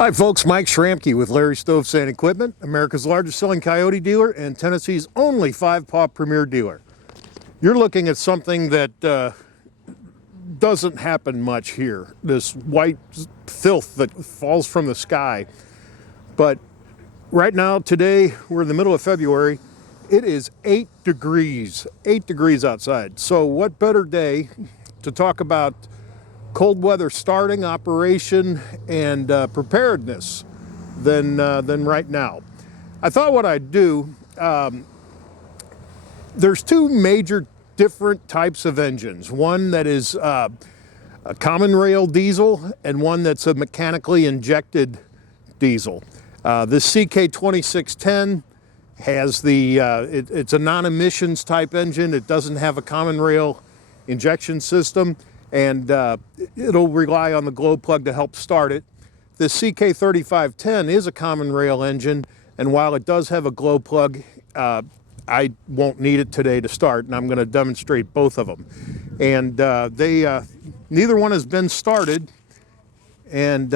Hi folks, Mike Schramke with Larry Stovesand Equipment, America's largest selling KIOTI dealer and Tennessee's only 5-paw premier dealer. You're looking at something that doesn't happen much here, this white filth that falls from the sky. But right now, today, we're in the middle of February, it is 8 degrees outside. So what better day to talk about cold weather starting, operation, and preparedness than right now. I thought what I'd do, there's two major different types of engines. One that is a common rail diesel and one that's a mechanically injected diesel. This CK2610 has it's a non-emissions type engine. It doesn't have a common rail injection system, and it'll rely on the glow plug to help start it. This CK3510 is a common rail engine, and while it does have a glow plug, I won't need it today to start, and I'm going to demonstrate both of them. And neither one has been started, and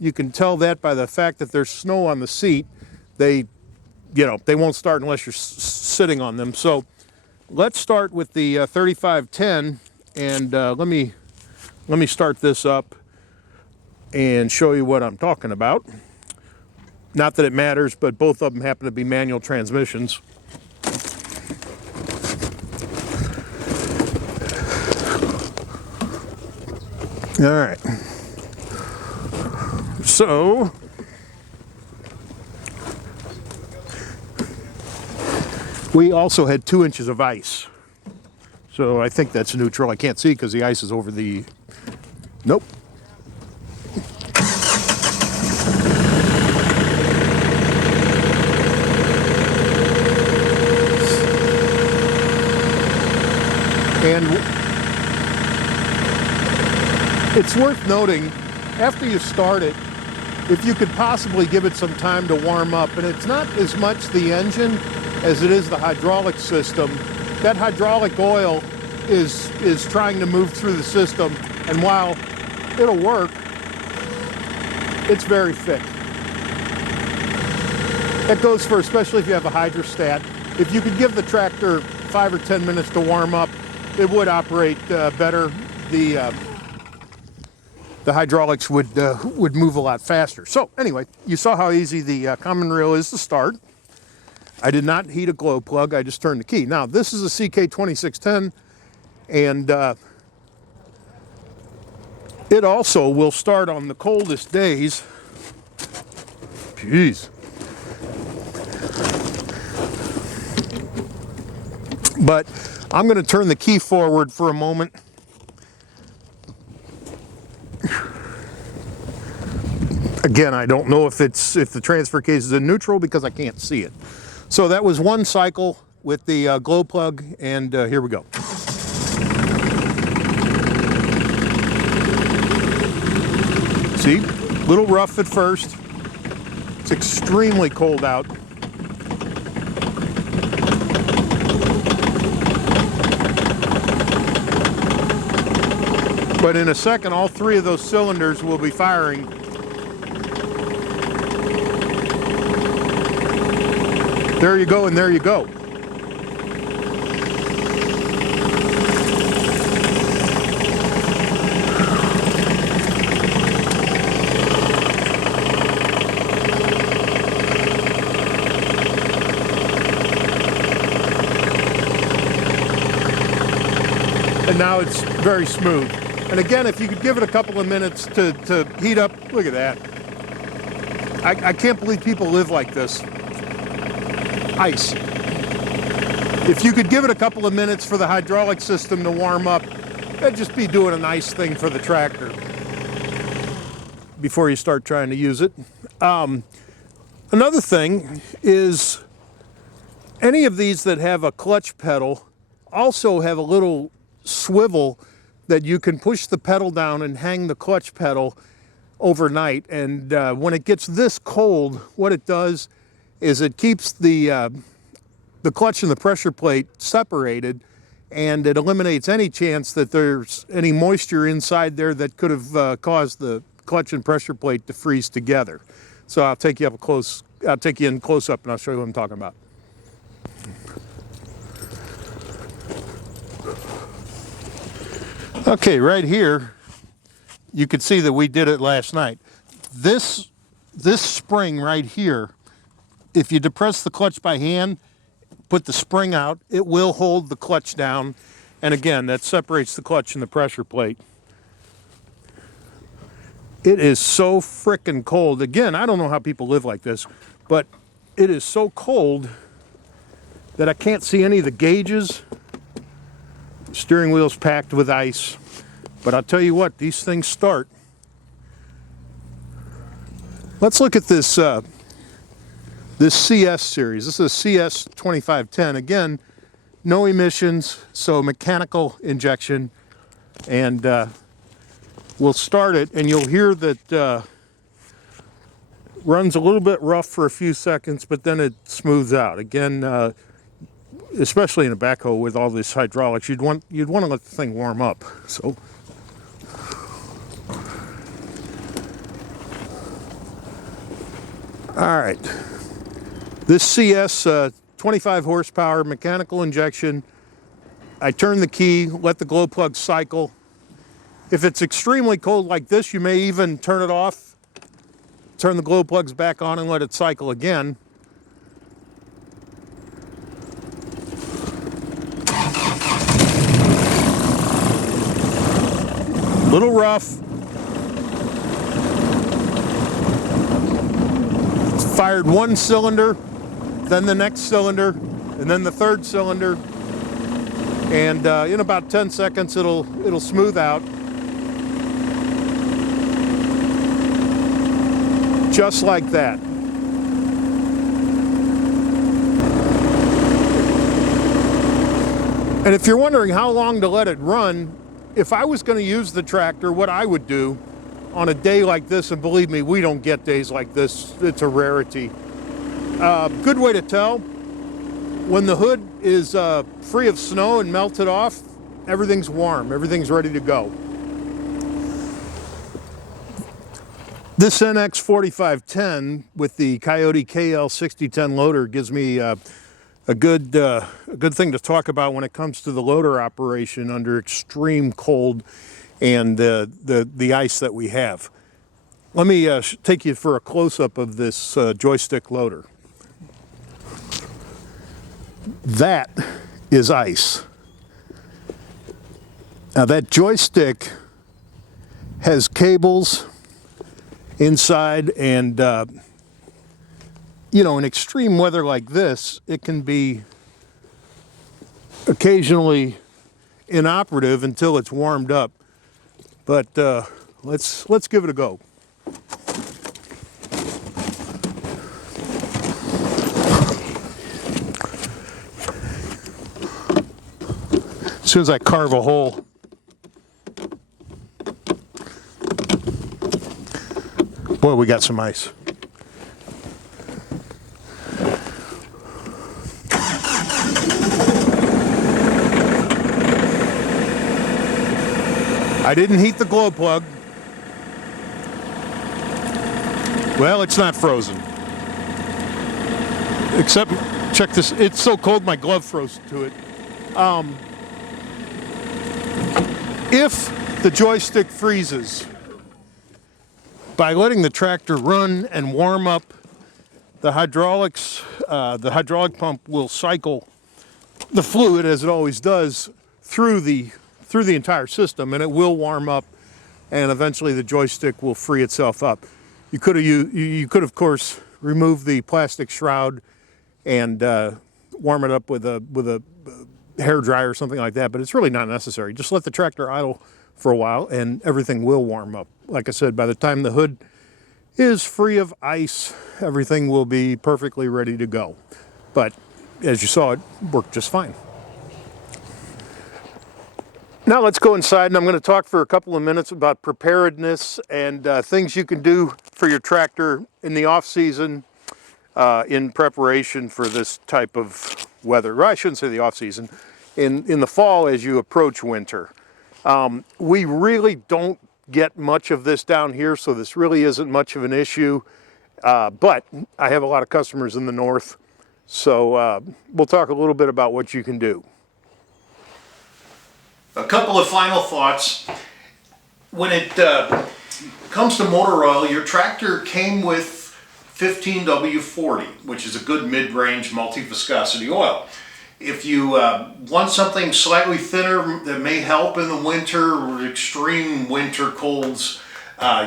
you can tell that by the fact that there's snow on the seat. They won't start unless you're sitting on them. So let's start with the 3510. And let me start this up and show you what I'm talking about. Not that it matters, but both of them happen to be manual transmissions. All right. So we also had 2 inches of ice. So I think that's neutral. I can't see because the ice is over the... Nope. And it's worth noting, after you start it, if you could possibly give it some time to warm up, and it's not as much the engine as it is the hydraulic system. That hydraulic oil is trying to move through the system, and while it'll work, it's very thick. That goes for especially if you have a hydrostat. If you could give the tractor 5 or 10 minutes to warm up, it would operate better. The hydraulics would move a lot faster. So anyway, you saw how easy the common rail is to start. I did not heat a glow plug, I just turned the key. Now, this is a CK2610, and it also will start on the coldest days. Jeez. But I'm going to turn the key forward for a moment. Again, I don't know if the transfer case is in neutral because I can't see it. So that was one cycle with the glow plug, and here we go. See, a little rough at first. It's extremely cold out. But in a second, all 3 of those cylinders will be firing. There you go, and there you go. And now it's very smooth. And again, if you could give it a couple of minutes to heat up, look at that. I can't believe people live like this. Ice. If you could give it a couple of minutes for the hydraulic system to warm up, that'd just be doing a nice thing for the tractor before you start trying to use it. Another thing is any of these that have a clutch pedal also have a little swivel that you can push the pedal down and hang the clutch pedal overnight. And when it gets this cold, what it does is it keeps the clutch and the pressure plate separated, and it eliminates any chance that there's any moisture inside there that could have caused the clutch and pressure plate to freeze together. So I'll take you up close. I'll take you in close up, and I'll show you what I'm talking about. Okay, right here, you can see that we did it last night. This spring right here, if you depress the clutch by hand, put the spring out, it will hold the clutch down. And again, that separates the clutch and the pressure plate. It is so frickin' cold. Again, I don't know how people live like this, but it is so cold that I can't see any of the gauges. Steering wheel's packed with ice. But I'll tell you what, these things start. Let's look at this this CS series. This is a CS 2510. Again, no emissions, so mechanical injection. And we'll start it, and you'll hear that runs a little bit rough for a few seconds, but then it smooths out. Again, especially in a backhoe with all this hydraulics, you'd want to let the thing warm up. So. All right, this CS 25 horsepower mechanical injection. I turn the key, let the glow plug cycle. If it's extremely cold like this, you may even turn it off, turn the glow plugs back on and let it cycle again. Little rough. Fired one cylinder, then the next cylinder, and then the third cylinder, and in about 10 seconds it'll smooth out, just like that. And if you're wondering how long to let it run, if I was going to use the tractor, what I would do on a day like this, and believe me, we don't get days like this, it's a rarity. Good way to tell, when the hood is free of snow and melted off, everything's warm, everything's ready to go. This NX 4510 with the KIOTI KL 6010 loader gives me a good thing to talk about when it comes to the loader operation under extreme cold and the ice that we have. Let me take you for a close-up of this joystick loader. That is ice. Now that joystick has cables inside, and you know, in extreme weather like this, it can be occasionally inoperative until it's warmed up. But let's give it a go. As soon as I carve a hole, boy, we got some ice. I didn't heat the glow plug. Well, it's not frozen. Except, check this, it's so cold my glove froze to it. If the joystick freezes, by letting the tractor run and warm up, the hydraulic pump will cycle the fluid, as it always does, through the entire system, and it will warm up, and eventually the joystick will free itself up. You could of course remove the plastic shroud and warm it up with a hair dryer or something like that, but it's really not necessary. Just let the tractor idle for a while and everything will warm up. Like I said, by the time the hood is free of ice, everything will be perfectly ready to go. But as you saw, it worked just fine. Now let's go inside, and I'm going to talk for a couple of minutes about preparedness and things you can do for your tractor in the off-season in preparation for this type of weather. Well, I shouldn't say the off-season. In the fall, as you approach winter. We really don't get much of this down here, so this really isn't much of an issue. But I have a lot of customers in the north, so we'll talk a little bit about what you can do. A couple of final thoughts. When it comes to motor oil, your tractor came with 15W40, which is a good mid-range multi-viscosity oil. If you want something slightly thinner that may help in the winter or extreme winter colds,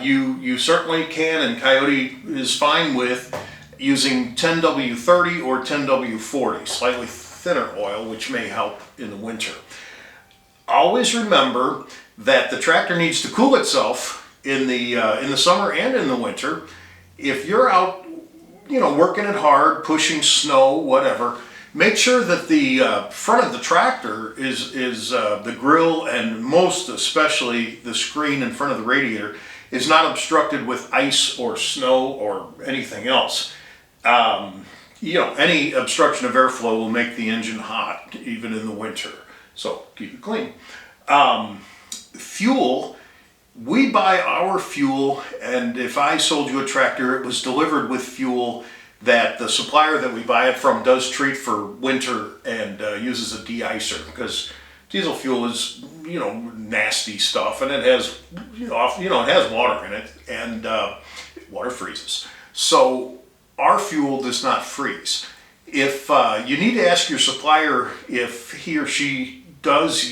you certainly can, and KIOTI is fine with using 10W30 or 10W40, slightly thinner oil, which may help in the winter. Always remember that the tractor needs to cool itself in the summer and in the winter. If you're out, working it hard, pushing snow, whatever, make sure that the front of the tractor is the grill, and most especially the screen in front of the radiator, is not obstructed with ice or snow or anything else. Any obstruction of airflow will make the engine hot, even in the winter. So keep it clean. Fuel, we buy our fuel, and if I sold you a tractor, it was delivered with fuel that the supplier that we buy it from does treat for winter and uses a de-icer, because diesel fuel is, nasty stuff, and it has, it has water in it, and water freezes. So our fuel does not freeze. If you need to ask your supplier if he or she does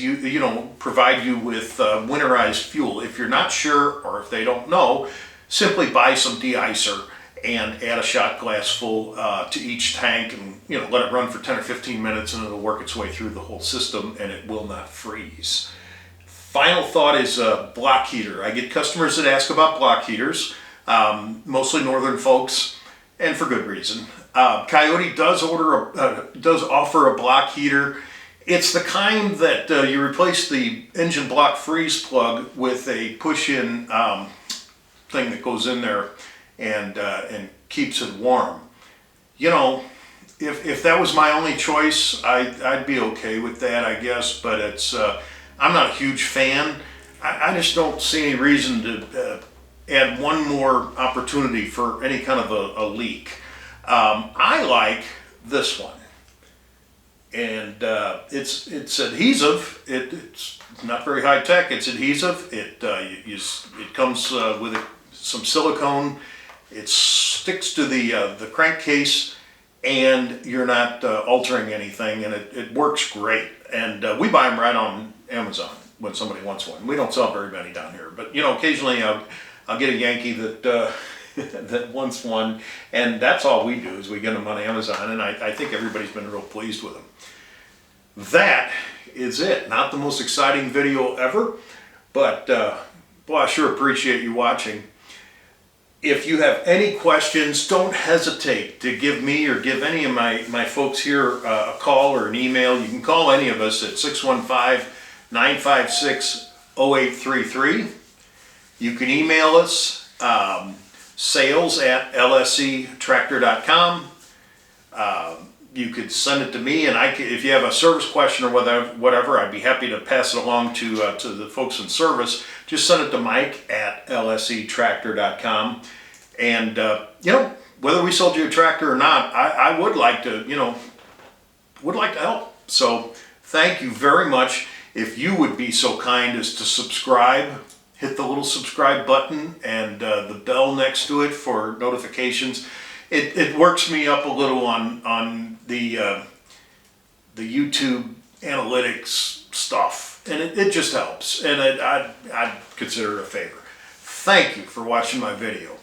provide you with winterized fuel. If you're not sure, or if they don't know, simply buy some de-icer and add a shot glass full to each tank, and let it run for 10 or 15 minutes, and it'll work its way through the whole system, and it will not freeze. Final thought is block heater. I get customers that ask about block heaters, mostly northern folks, and for good reason. KIOTI does offer a block heater. It's the kind that you replace the engine block freeze plug with a push-in thing that goes in there and keeps it warm. If that was my only choice, I'd be okay with that, I guess. But it's I'm not a huge fan. I just don't see any reason to add one more opportunity for any kind of a leak. I like this one. And it's adhesive. It's not very high tech. It's adhesive. It comes with some silicone. It sticks to the crankcase, and you're not altering anything. And it works great. And we buy them right on Amazon when somebody wants one. We don't sell very many down here, but occasionally I'll get a Yankee that that wants one, and that's all we do is we get them on Amazon, and I think everybody's been real pleased with them. That is it. Not the most exciting video ever, but well, I sure appreciate you watching. If you have any questions, don't hesitate to give me or give any of my folks here a call or an email. You can call any of us at 615-956-0833. You can email us sales@lsetractor.com. You could send it to me, and if you have a service question or whatever, I'd be happy to pass it along to the folks in service. Just send it to Mike@lsetractor.com. And whether we sold you a tractor or not, I would like to help. So thank you very much. If you would be so kind as to subscribe, hit the little subscribe button and the bell next to it for notifications. It works me up a little on the YouTube analytics stuff, and it just helps, and I'd consider it a favor. Thank you for watching my video.